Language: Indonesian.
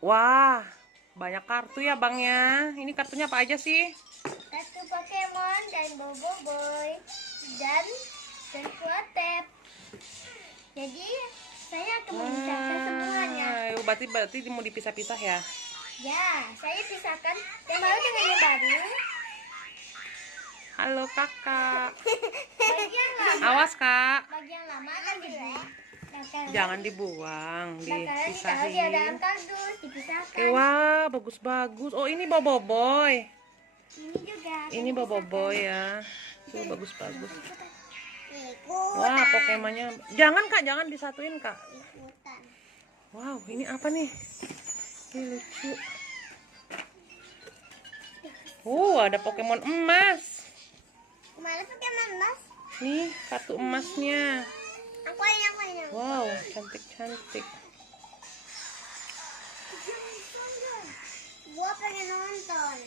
Wah, banyak kartu ya bang ya. Ini kartunya apa aja sih? Kartu Pokemon dan Boboiboy dan Kuatep. Jadi saya akan memisahkan semuanya. Berarti mau dipisah-pisah ya? Ya, saya pisahkan yang baru dengan yang baru. Halo kakak. Bagian lama, Awas kak. bagian lama akan dibuang. Jangan dibuang, Bakalan ditaruh di dalam dipisahin. kardus, dipisahkan. Wah, bagus-bagus. Oh, ini Boboiboy. Ini juga. Ini Boboiboy ya. Tuh bagus-bagus. Ikutan. Wah, Pokemonnya. Jangan kak, jangan disatuin kak. Ikutan. Wow, ini apa nih? Ini lucu. Ada Pokemon emas. Kemana Pokemon Mas? Nih, kartu emasnya. Aku ini. Wow, cantik-cantik. Gua pengen nonton.